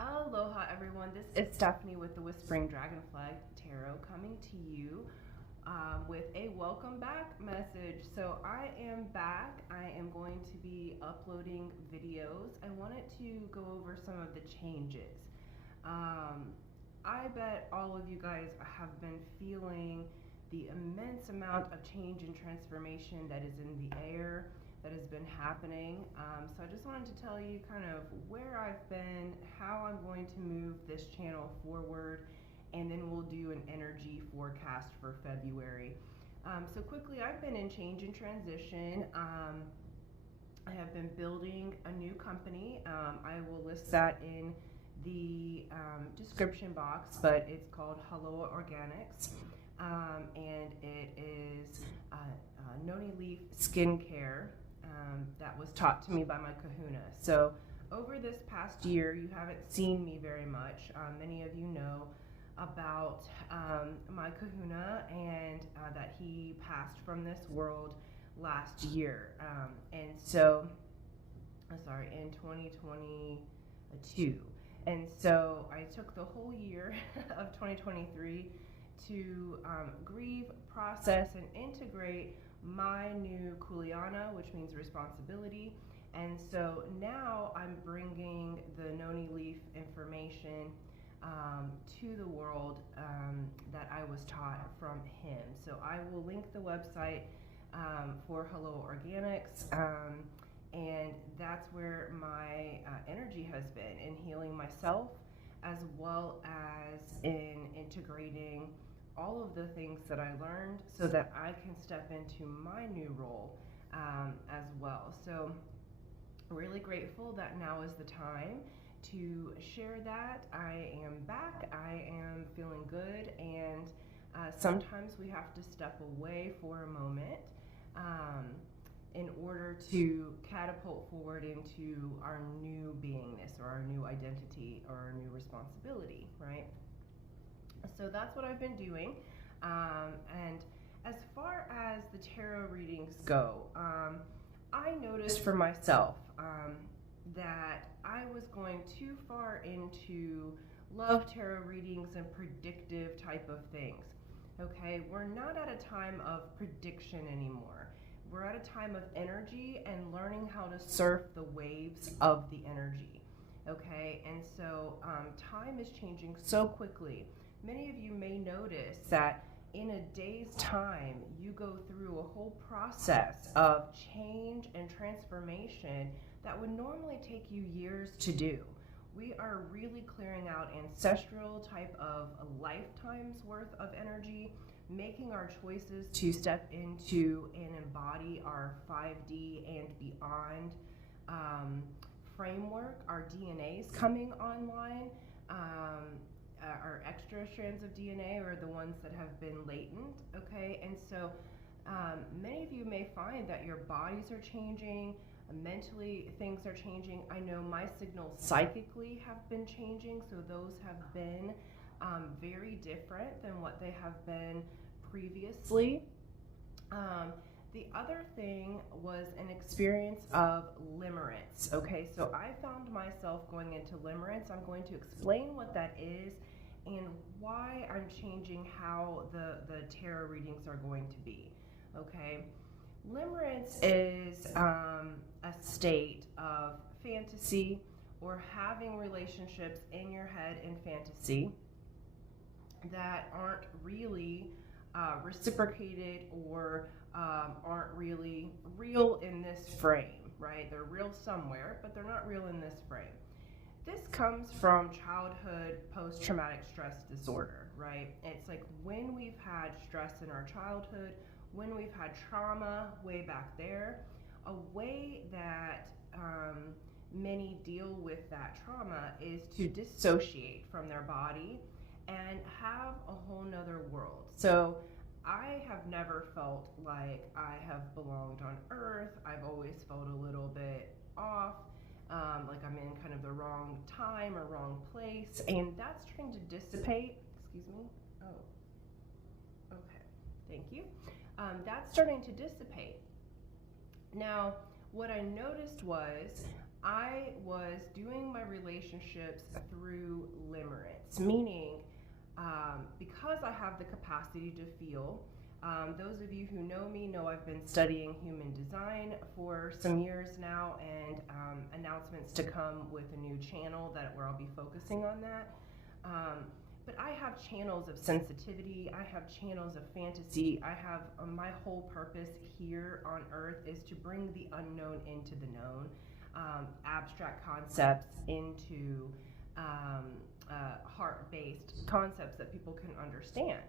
Aloha everyone, this is Stephanie with the Whispering Dragonfly Tarot coming to you with a welcome back message. So I am back. I am going to be uploading videos. I wanted to go over some of the changes. I bet all of you guys have been feeling the immense amount of change and transformation that is in the air, that has been happening. So I just wanted to tell you kind of where I've been, how I'm going to move this channel forward, and then we'll do an energy forecast for February. So quickly, I've been in change and transition. I have been building a new company. I will list that in the description box, but it's called HAWAIIAN Organics, and it is Noni leaf skincare that was taught to me by my kahuna. So over this past year, you haven't seen me very much. Many of you know about my kahuna and that he passed from this world last year. And so, sorry, in 2022. And so I took the whole year of 2023 to grieve, process, and integrate my new kuleana, which means responsibility. And so now I'm bringing the Noni leaf information to the world that I was taught from him. So I will link the website for HAWAIIAN Organics, and that's where my energy has been, in healing myself as well as in integrating all of the things that I learned so that I can step into my new role as well. So really grateful that now is the time to share that. I am back, I am feeling good, and sometimes we have to step away for a moment in order to catapult forward into our new beingness or our new identity or our new responsibility, right? So that's what I've been doing. And as far as the tarot readings go, I noticed for myself that I was going too far into love tarot readings and predictive type of things. Okay, we're not at a time of prediction anymore. We're at a time of energy and learning how to surf the waves of the energy. Okay, and so time is changing so quickly. Many of you may notice that in a day's time, you go through a whole process of change and transformation that would normally take you years to do. We are really clearing out ancestral type of lifetimes worth of energy, making our choices to step into and embody our 5D and beyond framework. Our DNA is coming online. Our extra strands of DNA are the ones that have been latent, okay? And so many of you may find that your bodies are changing, mentally things are changing. I know my signals psychically have been changing, so those have been very different than what they have been previously. The other thing was an experience of limerance. Okay, so I found myself going into limerance. I'm going to explain what that is and why I'm changing how the tarot readings are going to be. Okay, limerance is a state of fantasy or having relationships in your head in fantasy that aren't really reciprocated or aren't really real in this frame, right? They're real somewhere, but they're not real in this frame. This comes from childhood post-traumatic stress disorder, right? It's like when we've had stress in our childhood, when we've had trauma way back there, a way that many deal with that trauma is to dissociate from their body and have a whole nother world. So I have never felt like I have belonged on earth. I've always felt a little bit off, like I'm in kind of the wrong time or wrong place, and that's trying to dissipate. Excuse me. Oh, okay, thank you. That's starting to dissipate. Now, what I noticed was I was doing my relationships through limerence, meaning because I have the capacity to feel. Those of you who know me know I've been studying human design for some years now, and announcements to come with a new channel where I'll be focusing on that. But I have channels of sensitivity, I have channels of fantasy, I have my whole purpose here on earth is to bring the unknown into the known, abstract concepts into heart-based concepts that people can understand.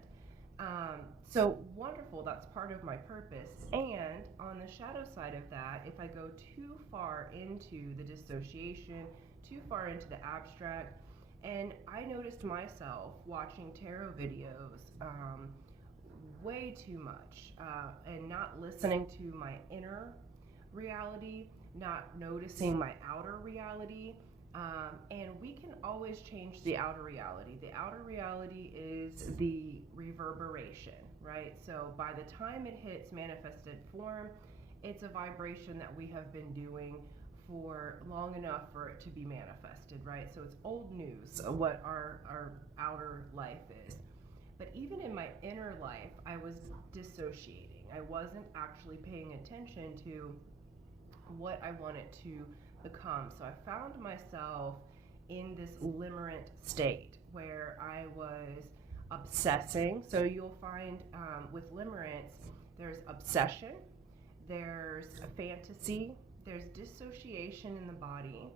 So wonderful, that's part of my purpose. And on the shadow side of that, if I go too far into the dissociation, too far into the abstract, and I noticed myself watching tarot videos way too much and not listening to my inner reality, not noticing my outer reality. And we can always change the outer reality. The outer reality is the reverberation, right? So by the time it hits manifested form, it's a vibration that we have been doing for long enough for it to be manifested, right? So it's old news what our outer life is. But even in my inner life, I was dissociating. I wasn't actually paying attention to what I wanted to become. So I found myself in this limerent state where I was obsessing. So you'll find with limerence, there's obsession, there's fantasy, there's dissociation in the body.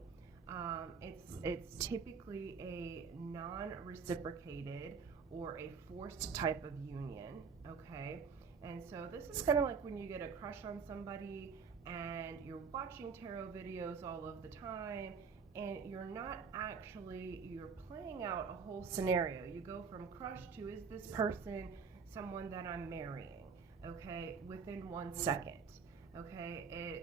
It's typically a non-reciprocated or a forced type of union, okay? And so this is kind of like when you get a crush on somebody and you're watching tarot videos all of the time, and you're playing out a whole scenario. You go from crush to, is this person someone that I'm marrying, okay, within 1 second, okay?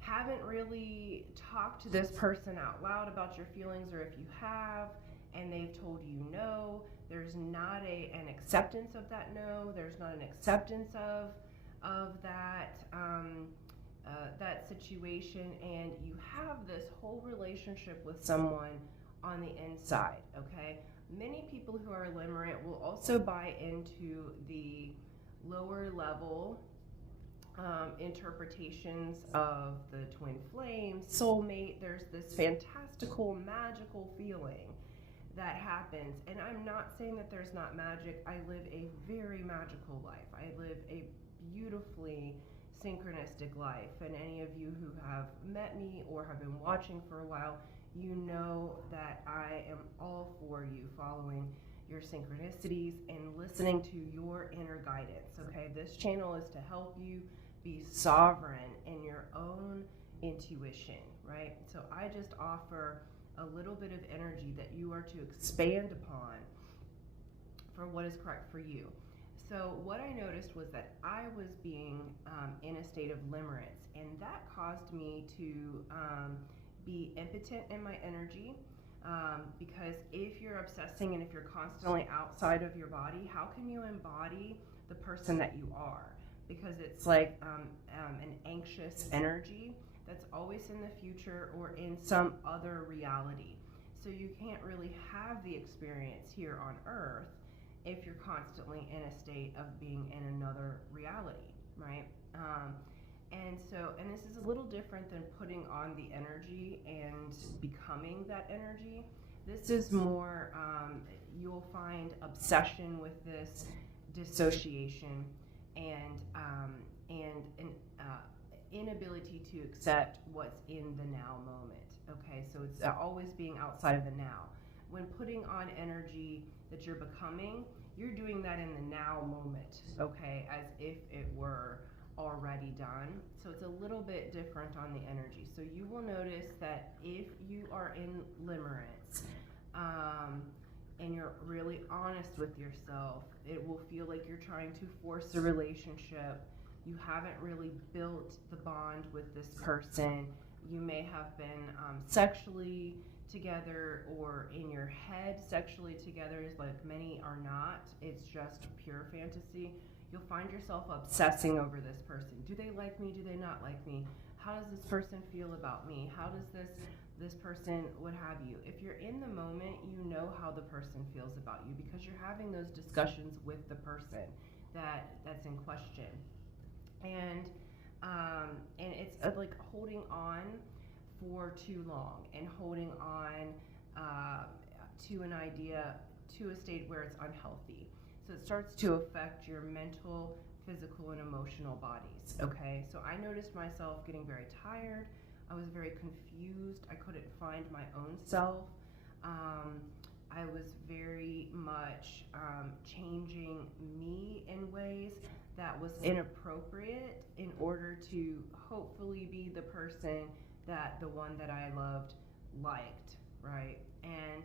Haven't really talked to this person out loud about your feelings, or if you have, and they've told you no, there's not an acceptance of that no, there's not an acceptance of that situation, and you have this whole relationship with someone on the inside, okay? Many people who are limerent will also buy into the lower level interpretations of the twin flame, soulmate. There's this fantastical, magical feeling that happens. And I'm not saying that there's not magic. I live a very magical life. I live a beautifully synchronistic life. And any of you who have met me or have been watching for a while, you know that I am all for you following your synchronicities and listening to your inner guidance, okay? This channel is to help you be sovereign in your own intuition, right? So I just offer a little bit of energy that you are to expand upon for what is correct for you. So what I noticed was that I was being in a state of limerence, and that caused me to be impotent in my energy, because if you're obsessing and if you're constantly outside of your body, how can you embody the person that you are? Because it's like an anxious energy that's always in the future or in some other reality. So you can't really have the experience here on earth if you're constantly in a state of being in another reality, right? And this is a little different than putting on the energy and becoming that energy. This is more, you'll find obsession with this, dissociation, and an inability to accept what's in the now moment, okay? So it's always being outside of the now. When putting on energy that you're becoming, you're doing that in the now moment, okay, as if it were already done. So it's a little bit different on the energy. So you will notice that if you are in limerence, and you're really honest with yourself, it will feel like you're trying to force a relationship. You haven't really built the bond with this person. You may have been sexually together or in your head sexually together, like many are not. It's just pure fantasy. you'll find yourself obsessing over this person. Do they like me? Do they not like me? How does this person feel about me? How does this person, what have you? If you're in the moment, you know how the person feels about you because you're having those discussions with the person that's in question. And it's like holding on for too long and holding on to an idea, to a state where it's unhealthy. So it starts to affect your mental, physical, and emotional bodies. Okay, so I noticed myself getting very tired. I was very confused. I couldn't find my own self. I was very much changing me in ways that was inappropriate in order to hopefully be the person that the one that I loved liked, right? And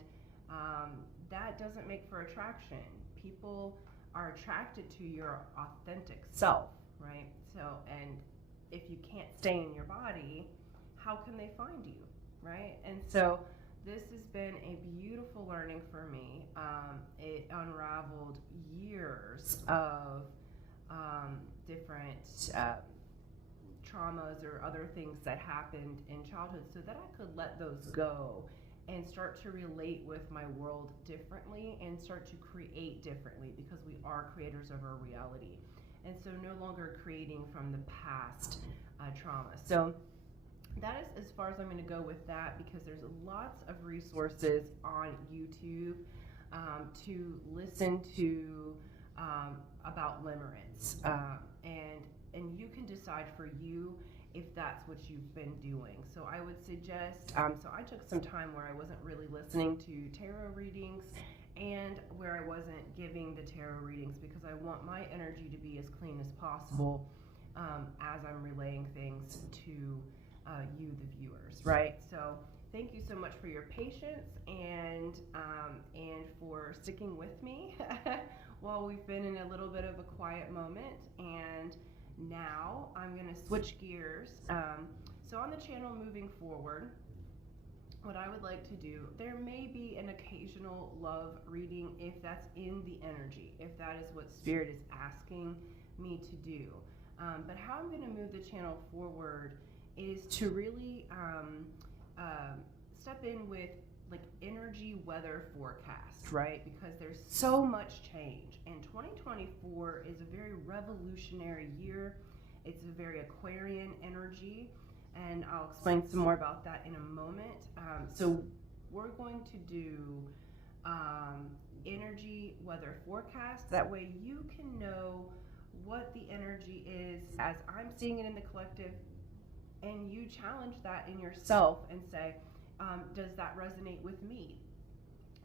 that doesn't make for attraction. People are attracted to your authentic self, right? So, and if you can't stay in your body, how can they find you, right? And so this has been a beautiful learning for me. It unraveled years of different traumas or other things that happened in childhood so that I could let those go and start to relate with my world differently and start to create differently because we are creators of our reality. And so no longer creating from the past trauma. So that is as far as I'm going to go with that because there's lots of resources on YouTube to listen to about limerence, and you can decide for you if that's what you've been doing. So I would suggest, so I took some time where I wasn't really listening to tarot readings and where I wasn't giving the tarot readings because I want my energy to be as clean as possible as I'm relaying things to you, the viewers, right? So thank you so much for your patience and for sticking with me while we've been in a little bit of a quiet moment. And now I'm going to switch gears. So on the channel moving forward, what I would like to do, there may be an occasional love reading if that's in the energy, if that is what Spirit is asking me to do. But how I'm going to move the channel forward is to really step in with like energy weather forecast, right? Because there's so much change, and 2024 is a very revolutionary year. It's a very Aquarian energy, and I'll explain some more about that in a moment. So we're going to do energy weather forecast. That way you can know what the energy is as I'm seeing it in the collective, and you challenge that in yourself and say, does that resonate with me?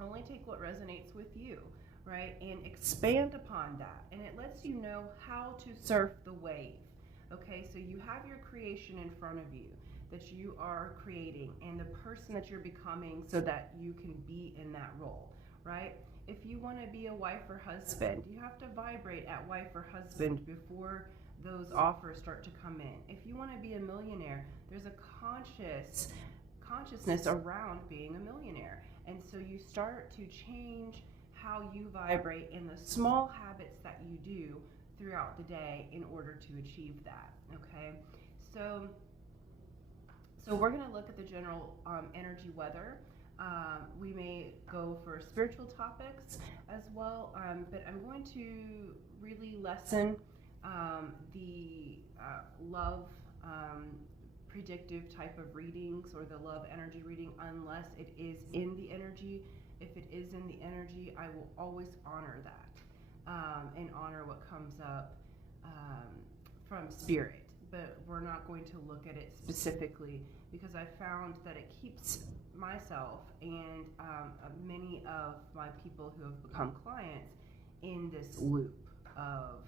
Only take what resonates with you, right? And expand upon that. And it lets you know how to surf the wave. Okay, so you have your creation in front of you that you are creating and the person that you're becoming so that you can be in that role, right? If you want to be a wife or husband, you have to vibrate at wife or husband before those offers start to come in. If you want to be a millionaire, there's a consciousness around being a millionaire. And so you start to change how you vibrate in the small habits that you do throughout the day in order to achieve that, okay? So we're going to look at the general energy weather. We may go for spiritual topics as well, but I'm going to really lessen the love predictive type of readings or the love energy reading unless it is in the energy. If it is in the energy, I will always honor that and honor what comes up from Spirit. But we're not going to look at it specifically because I found that it keeps myself and many of my people who have become clients in this loop of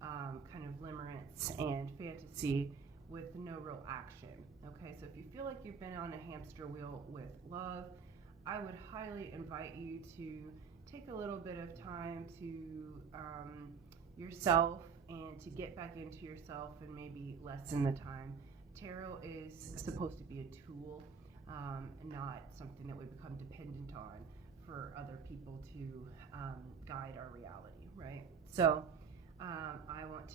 kind of limerence and fantasy with no real action. Okay, so if you feel like you've been on a hamster wheel with love, I would highly invite you to take a little bit of time to yourself and to get back into yourself and maybe lessen the time. Tarot is supposed to be a tool, not something that we become dependent on for other people to guide our reality, right? So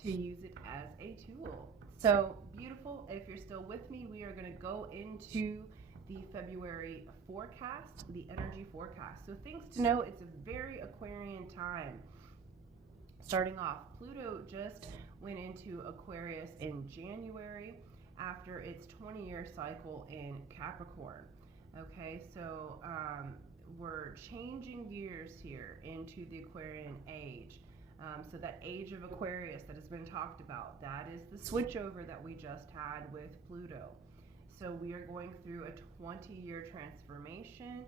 to use it as a tool. So beautiful. If you're still with me, we are going to go into the February forecast, the energy forecast. So things to know, it's a very Aquarian time. Starting off, Pluto just went into Aquarius in January after its 20-year cycle in Capricorn. Okay, so we're changing gears here into the Aquarian age. So that age of Aquarius that has been talked about, that is the switchover that we just had with Pluto. So we are going through a 20-year transformation.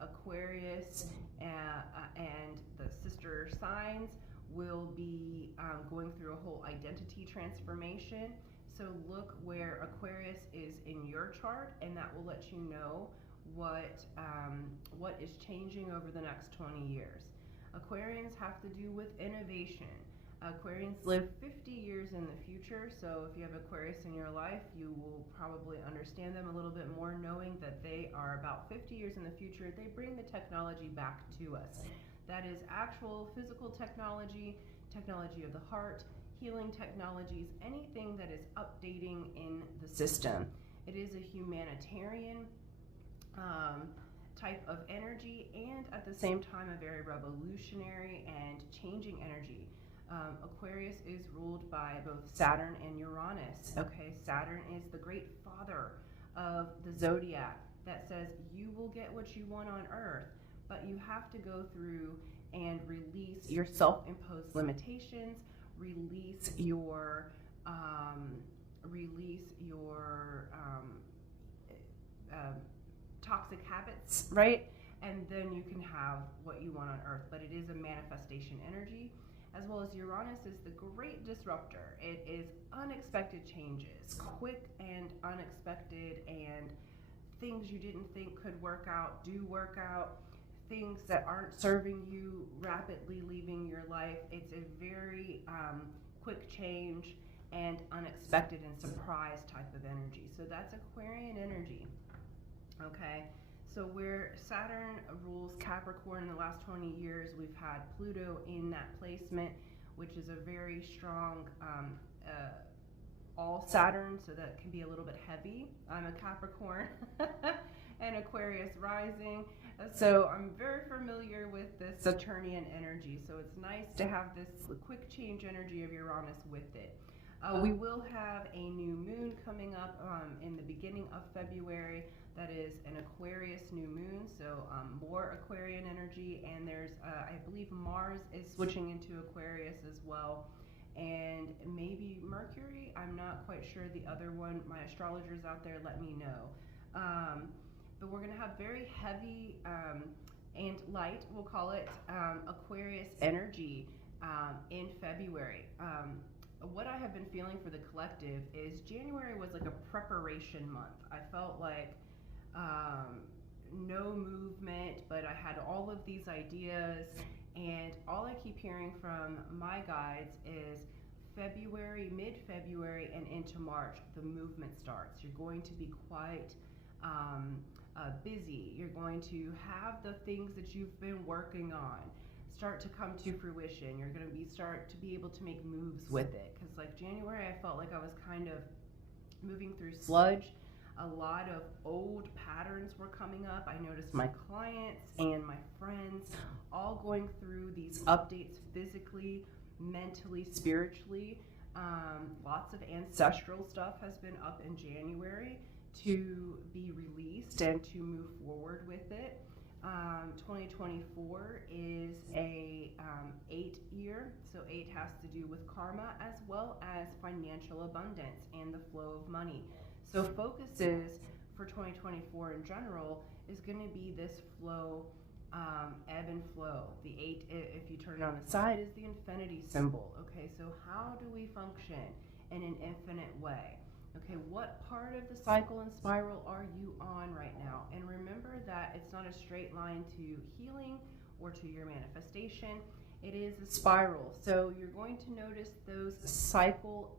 Aquarius and the sister signs will be going through a whole identity transformation. So look where Aquarius is in your chart, and that will let you know what is changing over the next 20 years. Aquarians have to do with innovation. Aquarians live 50 years in the future, so if you have Aquarius in your life, you will probably understand them a little bit more, knowing that they are about 50 years in the future. They bring the technology back to us. That is actual physical technology, technology of the heart, healing technologies, anything that is updating in the system. It is a humanitarian type of energy, and at the same time a very revolutionary and changing energy. Aquarius is ruled by both Saturn and Uranus. Okay, Saturn is the great father of the zodiac that says you will get what you want on Earth, but you have to go through and release your self-imposed limitations, release your toxic habits, right? And then you can have what you want on Earth. But it is a manifestation energy, as well as Uranus is the great disruptor. It is unexpected changes, quick and unexpected, and things you didn't think could work out do work out. Things that aren't serving you rapidly leaving your life. It's a very quick change and unexpected and surprise type of energy. So that's Aquarian energy. Okay, so where Saturn rules Capricorn in the last 20 years, we've had Pluto in that placement, which is a very strong all Saturn, so that can be a little bit heavy. I'm a Capricorn and Aquarius rising, so I'm very familiar with this Saturnian energy, so it's nice to have this quick change energy of Uranus with it. We will have a new moon coming up in the beginning of February. That is an Aquarius new moon, so more Aquarian energy, and there's, I believe Mars is switching into Aquarius as well, and maybe Mercury. I'm not quite sure the other one. My astrologers out there, let me know. But we're going to have very heavy and light, we'll call it, Aquarius energy in February. What I have been feeling for the collective is January was like a preparation month. I felt like no movement, but I had all of these ideas, and all I keep hearing from my guides is February, mid-February, and into March, the movement starts. You're going to be quite busy. You're going to have the things that you've been working on start to come to fruition. You're going to start to be able to make moves with it, because like January, I felt like I was kind of moving through sludge. A lot of old patterns were coming up. I noticed my clients and my friends all going through these updates physically, mentally, spiritually. Lots of ancestral stuff has been up in January to be released and to move forward with it. 2024 is a 8 year, so 8 has to do with karma as well as financial abundance and the flow of money. So focuses for 2024 in general is going to be this flow, ebb and flow. The 8, if you turn it on the side, is the infinity symbol. Okay, so how do we function in an infinite way? Okay, what part of the cycle and spiral are you on right now? And remember that it's not a straight line to healing or to your manifestation. It is a spiral. So you're going to notice those cycle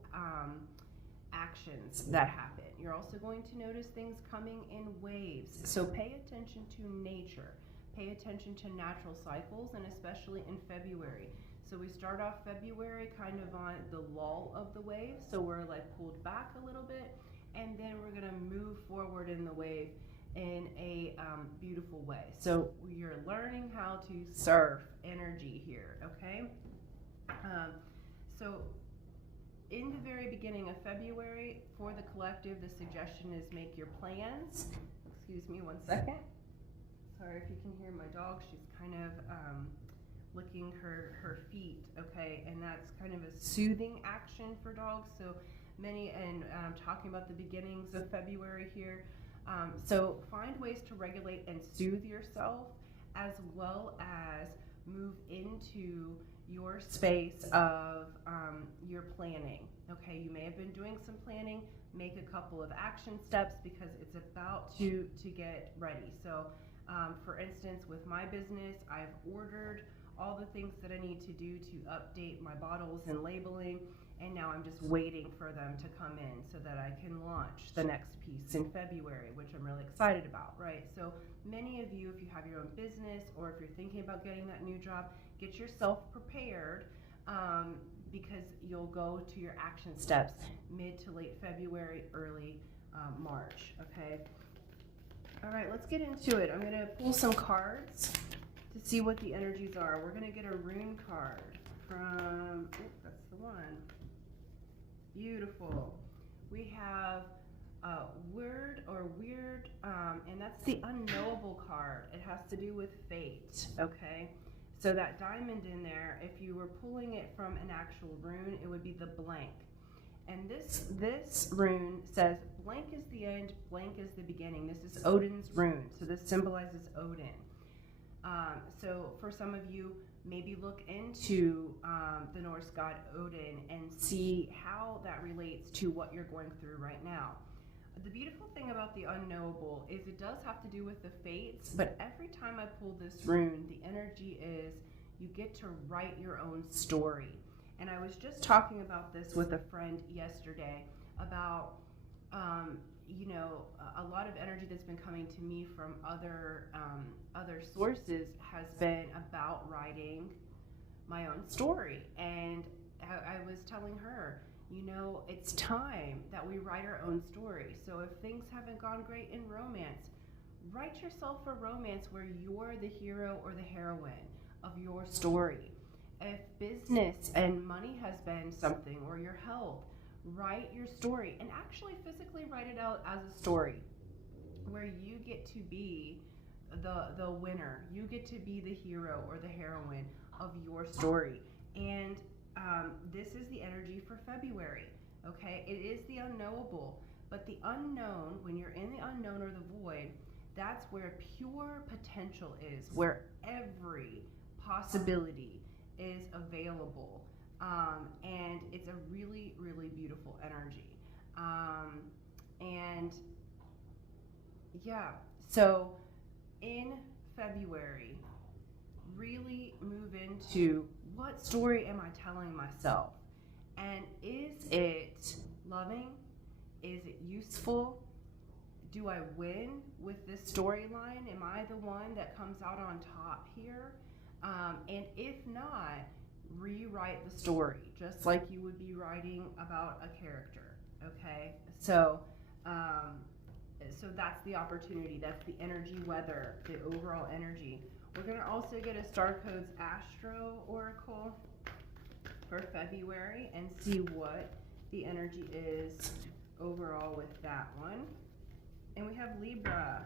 actions that happen. You're also going to notice things coming in waves. So pay attention to nature. Pay attention to natural cycles, and especially in February. So we start off February kind of on the lull of the wave, so we're like pulled back a little bit, and then we're gonna move forward in the wave in a beautiful way. So you're learning how to surf energy here, okay? So in the very beginning of February, for the collective, the suggestion is make your plans. Excuse me 1 second. Sorry if you can hear my dog. She's kind of licking her feet, okay? And that's kind of a soothing action for dogs. So many, and I'm talking about the beginnings of February here. So find ways to regulate and soothe yourself, as well as move into your space of your planning. Okay, you may have been doing some planning. Make a couple of action steps because it's about to get ready. So for instance, with my business, I've ordered all the things that I need to do to update my bottles and labeling, and now I'm just waiting for them to come in so that I can launch the next piece in February, which I'm really excited about, right? So many of you, if you have your own business or if you're thinking about getting that new job, get yourself prepared because you'll go to your action steps mid to late February, early March, okay? All right, let's get into it. I'm gonna pull some cards to see what the energies are. We're gonna get a rune card from, that's the one. Beautiful. We have word or weird, and that's the unknowable card. It has to do with fate, okay? So that diamond in there, if you were pulling it from an actual rune, it would be the blank. And this rune says blank is the end, blank is the beginning. This is Odin's rune, so this symbolizes Odin. So for some of you, maybe look into the Norse god Odin and see how that relates to what you're going through right now. The beautiful thing about the unknowable is it does have to do with the fates, but every time I pull this rune, the energy is you get to write your own story. And I was just talking about this with a friend yesterday about, you know, a lot of energy that's been coming to me from other sources has been about writing my own story. And I was telling her, you know, it's time that we write our own story. So if things haven't gone great in romance, write yourself a romance where you're the hero or the heroine of your story. If business and money has been something, or your health, write your story and actually physically write it out as a story where you get to be the winner. You get to be the hero or the heroine of your story. And this is the energy for February, okay? It is the unknowable, but the unknown, when you're in the unknown or the void, that's where pure potential is, where every possibility is available. And it's a really, really beautiful energy. And yeah, so in February, really move into what story am I telling myself? And is it loving? Is it useful? Do I win with this storyline? Am I the one that comes out on top here? And if not, rewrite the story just like you would be writing about a character, okay? So so that's the opportunity, that's the energy weather, the overall energy. We're going to also get a Star Codes Astro Oracle for February and see what the energy is overall with that one. And we have Libra.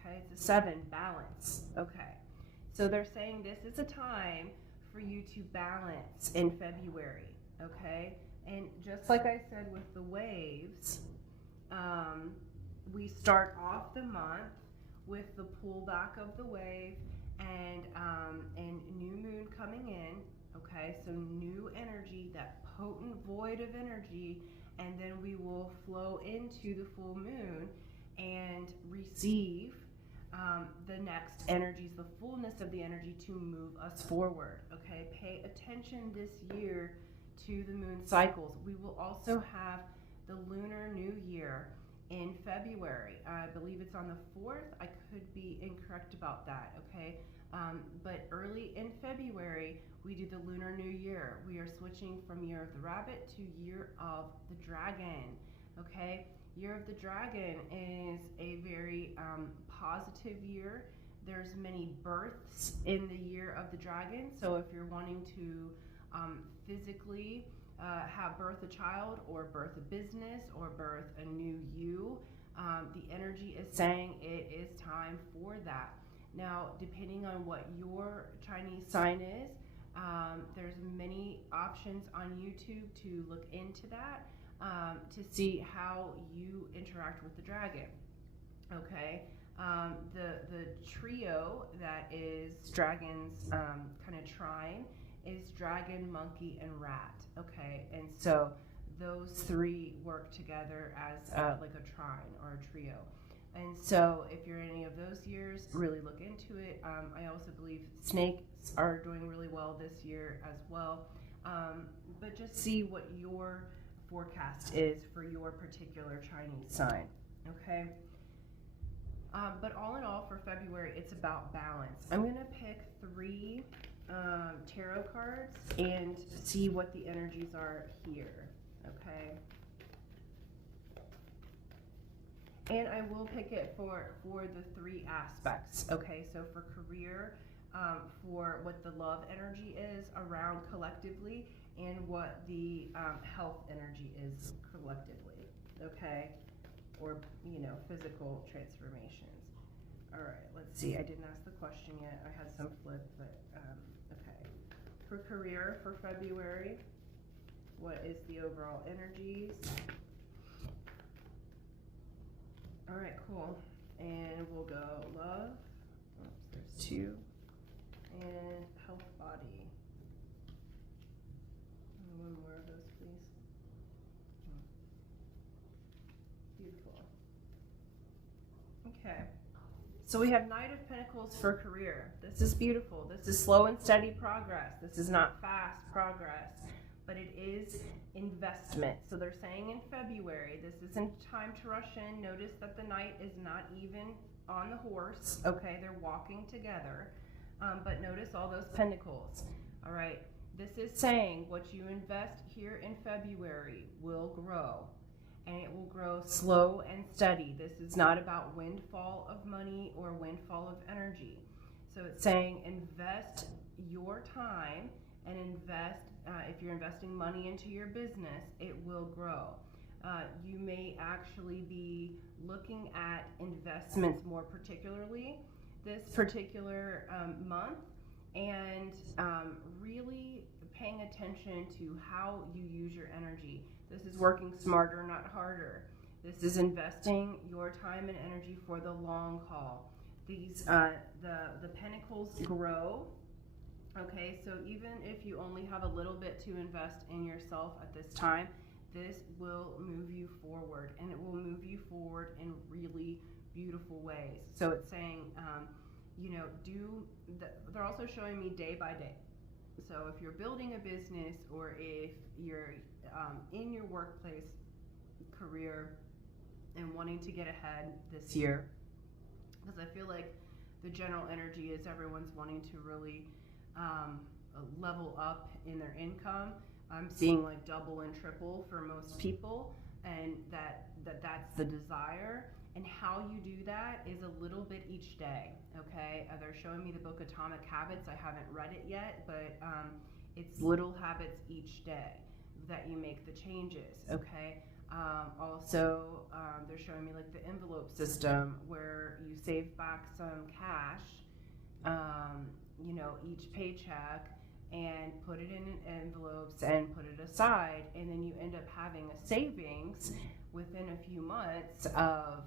Okay, it's a 7, balance. Okay, so they're saying this is a time for you to balance in February, okay? And just like I said with the waves, we start off the month with the pullback of the wave and new moon coming in, okay? So new energy, that potent void of energy, and then we will flow into the full moon and receive the next energies, the fullness of the energy to move us forward, okay? Pay attention this year to the moon cycles. We will also have the Lunar New Year in February. I believe it's on the 4th. I could be incorrect about that, okay? But early in February, we do the Lunar New Year. We are switching from Year of the Rabbit to Year of the Dragon. Okay? Year of the Dragon is a very positive year. There's many births in the Year of the Dragon. So if you're wanting to physically have birth a child or birth a business or birth a new you, the energy is saying it is time for that. Now, depending on what your Chinese sign is, there's many options on YouTube to look into that to see how you interact with the dragon. Okay, the trio that is dragon's kind of trine is dragon, monkey, and rat. Okay, and so those three work together as like a trine or a trio. And so if you're in any of those years, really look into it. I also believe snakes are doing really well this year as well. But just see what your forecast is for your particular Chinese sign. Okay? But all in all, for February, it's about balance. I'm going to pick 3 tarot cards and see what the energies are here. Okay? And I will pick it for the 3 aspects. Okay, so for career, for what the love energy is around collectively, and what the health energy is collectively. Okay, or physical transformations. All right, let's see. I didn't ask the question yet. I had some flip, but okay. For career for February, what is the overall energies? All right, cool. And we'll go love. Oops, there's 2. And health body. And 1 more of those, please. Beautiful. Okay. So we have Knight of Pentacles for career. This is beautiful. This is slow and steady progress. This is not fast progress, but it is investment. So they're saying in February, this isn't time to rush in. Notice that the knight is not even on the horse. Okay, they're walking together. But notice all those pentacles. All right, this is saying what you invest here in February will grow. And it will grow slow and steady. This is not about windfall of money or windfall of energy. So it's saying invest your time and invest. If you're investing money into your business, it will grow. You may actually be looking at investments more particularly this particular month, and really paying attention to how you use your energy. This is working smarter, not harder. This is investing your time and energy for the long haul. These the pentacles grow. Okay, so even if you only have a little bit to invest in yourself at this time, this will move you forward, and it will move you forward in really beautiful ways. So it's saying, they're also showing me day by day. So if you're building a business, or if you're in your workplace career and wanting to get ahead this year, because I feel like the general energy is everyone's wanting to really level up in their income. I'm seeing like double and triple for most people, and that's the desire. And how you do that is a little bit each day. Okay, they're showing me the book Atomic Habits. I haven't read it yet, but it's little habits each day that you make the changes. Okay. Also, they're showing me like the envelope system where you save back some cash, each paycheck, and put it in envelopes and put it aside, and then you end up having a savings within a few months of,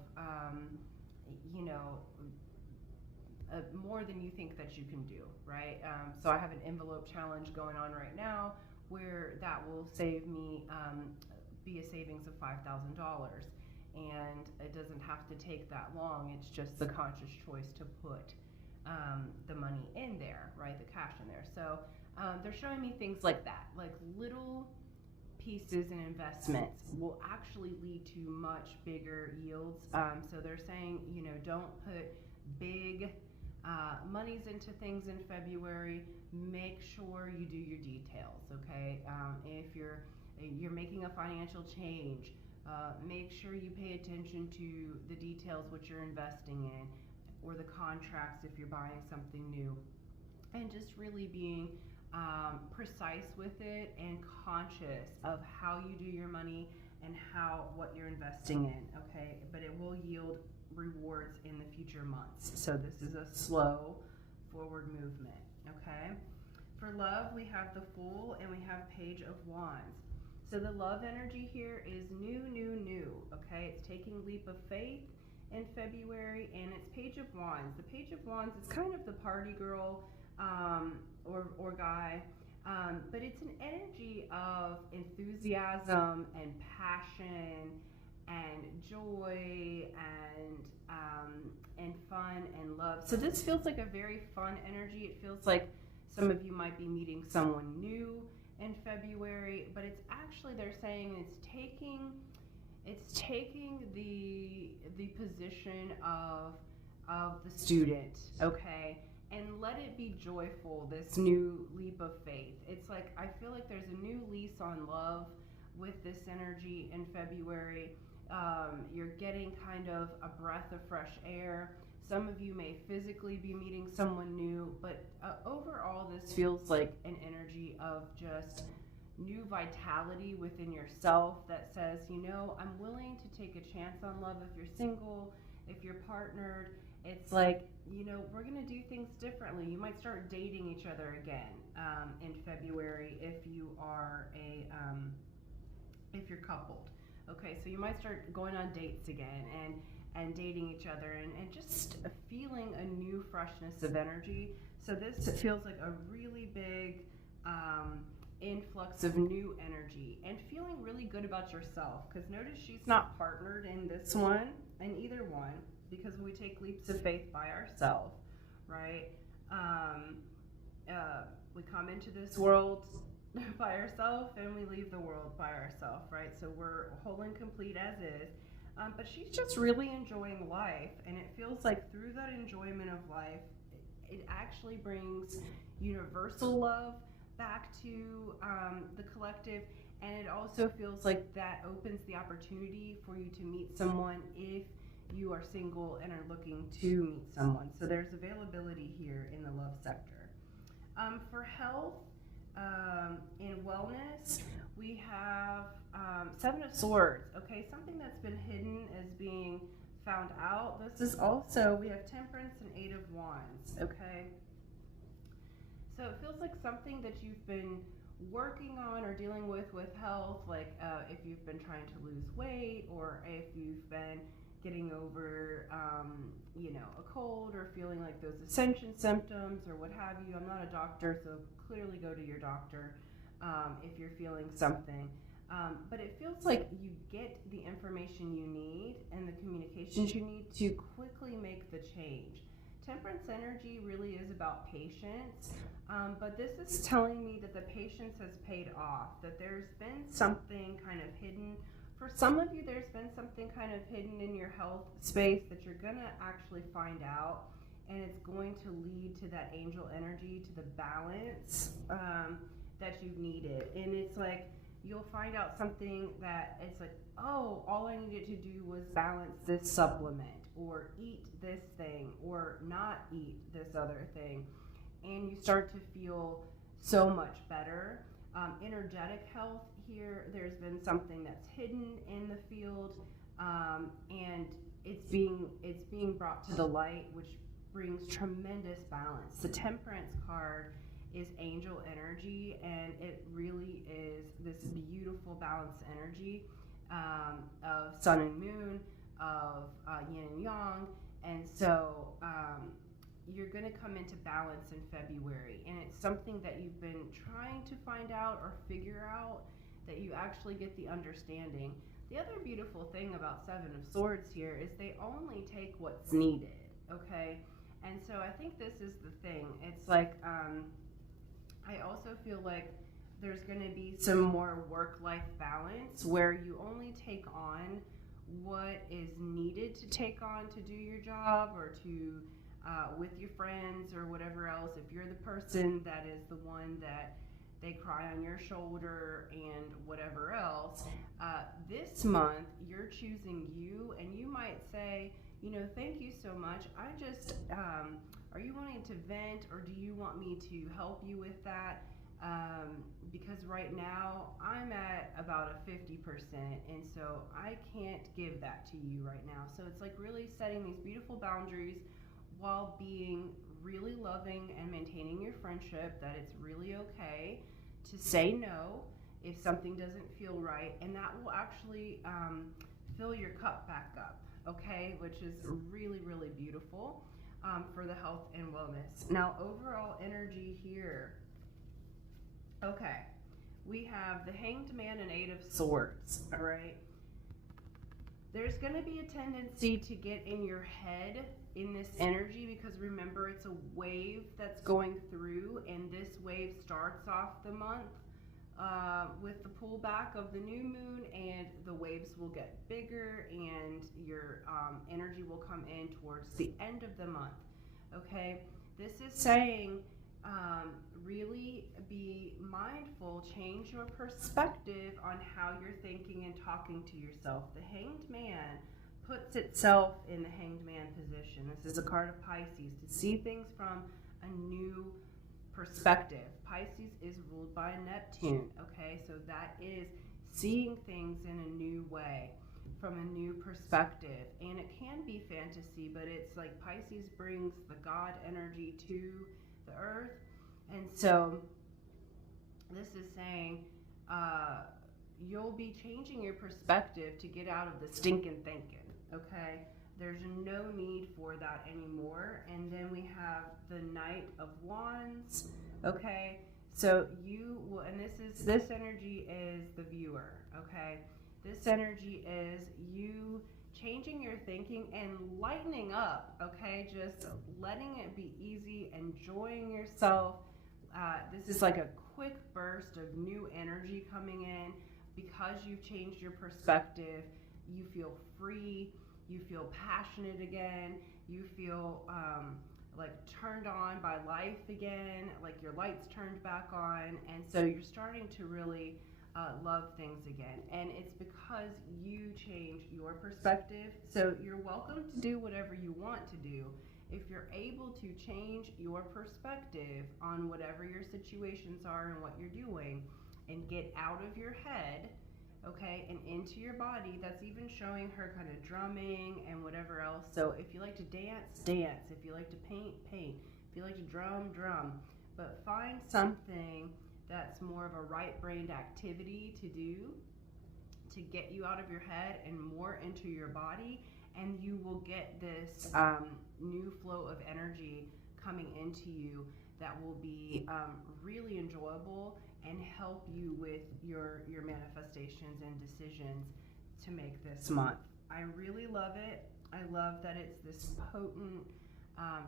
more than you think that you can do, right? So I have an envelope challenge going on right now where that will save me, be a savings of $5,000. And it doesn't have to take that long. It's just the conscious choice to put the money in there, right? The cash in there. So they're showing me things like that, like little pieces and investments will actually lead to much bigger yields. So they're saying, don't put big money's into things in February. Make sure you do your details, okay? If you're making a financial change, make sure you pay attention to the details, what you're investing in, or the contracts if you're buying something new, and just really being precise with it and conscious of how you do your money and what you're investing in, okay? But it will yield rewards in the future months. So this is a slow forward movement, okay? For love, we have the Fool and we have Page of Wands. So the love energy here is new, okay? It's taking leap of faith in February, and it's Page of Wands. The Page of Wands is kind of the party girl or guy, but it's an energy of enthusiasm and passion and joy and fun and love. So this feels like a very fun energy. It feels like some of you might be meeting someone new in February, but it's actually, they're saying it's taking the position of the student, okay, and let it be joyful, this new leap of faith. It's like, I feel like there's a new lease on love with this energy in February. You're getting kind of a breath of fresh air. Some of you may physically be meeting someone new, but overall this feels like an energy of just new vitality within yourself that says, you know, I'm willing to take a chance on love. If you're single, if you're partnered, it's like, you know, we're going to do things differently. You might start dating each other again in February if you are if you're coupled. Okay, so you might start going on dates again and dating each other and just feeling a new freshness of energy. So this feels like a really big influx of new energy and feeling really good about yourself, because notice she's not partnered in this one, in either one, because we take leaps of faith by ourselves, right? We come into this world by ourselves and we leave the world by ourselves, right? So we're whole and complete as is. But she's just really enjoying life, and it feels like through that enjoyment of life, it actually brings universal love back to the collective, and it also feels like that opens the opportunity for you to meet someone if you are single and are looking to meet someone. So there's availability here in the love sector. For health and wellness, we have Seven of Swords. Okay, something that's been hidden is being found out. This is also, we have Temperance and Eight of Wands. Okay, so it feels like something that you've been working on or dealing with health, like if you've been trying to lose weight, or if you've been getting over you know, a cold, or feeling like those ascension symptoms or what have you. I'm not a doctor, so clearly go to your doctor if you're feeling something. But it feels like you get the information you need and the communications you need to quickly make the change. Temperance energy really is about patience, but this is telling me that the patience has paid off, that there's been something kind of hidden. For some of you, there's been something kind of hidden in your health space that you're going to actually find out, and it's going to lead to that angel energy, to the balance that you've needed. And it's like, you'll find out something that it's like, oh, all I needed to do was balance this supplement, or eat this thing, or not eat this other thing. And you start to feel so much better. Energetic health here, there's been something that's hidden in the field, and it's being brought to the light, which brings tremendous balance. The Temperance card is angel energy, and it really is this beautiful balanced energy of sun and moon, of yin and yang, and so you're going to come into balance in February, and it's something that you've been trying to find out or figure out, that you actually get the understanding. The other beautiful thing about Seven of Swords here is they only take what's needed, okay? And so I think this is the thing. It's like, I also feel like there's going to be some more work-life balance where you only take on what is needed to take on to do your job, or to with your friends or whatever else, if you're the person that is the one that they cry on your shoulder and whatever else, this month you're choosing you, and you might say, you know, thank you so much. I just, are you wanting to vent, or do you want me to help you with that? Because right now I'm at about a 50%, and so I can't give that to you right now. So it's like really setting these beautiful boundaries while being really loving and maintaining your friendship, that it's really okay to say no if something doesn't feel right, and that will actually fill your cup back up, okay, which is really, really beautiful for the health and wellness. Now, overall energy here, okay, we have the Hanged Man and Eight of Swords, all right? There's going to be a tendency to get in your head in this energy, because remember, it's a wave that's going through, and this wave starts off the month with the pullback of the new moon, and the waves will get bigger, and your energy will come in towards the end of the month, okay? This is saying really be mindful, change your perspective on how you're thinking and talking to yourself. The Hanged Man puts itself in the Hanged Man position. This is a card of Pisces, to see things from a new perspective. Pisces is ruled by Neptune, okay? So that is seeing things in a new way, from a new perspective. And it can be fantasy, but it's like Pisces brings the God energy to the earth. And so this is saying you'll be changing your perspective to get out of the stinking thinking, okay? There's no need for that anymore. And then we have the Knight of Wands, okay? So you will, and this energy is the viewer, okay? This energy is you changing your thinking and lightening up, okay? Just letting it be easy, enjoying yourself. This is like a quick burst of new energy coming in because you've changed your perspective. You feel free, you feel passionate again, you feel like turned on by life again, like your light's turned back on, and so you're starting to really love things again. And it's because you changed your perspective. So you're welcome to do whatever you want to do. If you're able to change your perspective on whatever your situations are and what you're doing, and get out of your head, okay, and into your body. That's even showing her kind of drumming and whatever else. So if you like to dance, dance. If you like to paint, paint. If you like to drum, drum. But find something that's more of a right-brained activity to do to get you out of your head and more into your body, and you will get this new flow of energy coming into you that will be really enjoyable and help you with your manifestations and decisions to make this month. I really love it. I love that it's this potent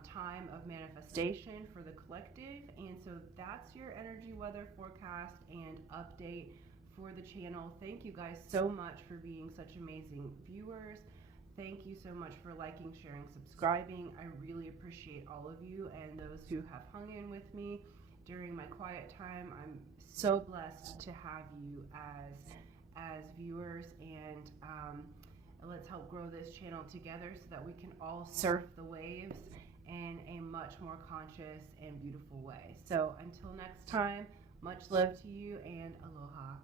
time of manifestation for the collective. And so that's your energy weather forecast and update for the channel. Thank you guys so much for being such amazing viewers. Thank you so much for liking, sharing, subscribing. I really appreciate all of you and those who have hung in with me during my quiet time. I'm so blessed to have you as viewers, and let's help grow this channel together so that we can all surf the waves in a much more conscious and beautiful way. So until next time, much love to you, and aloha.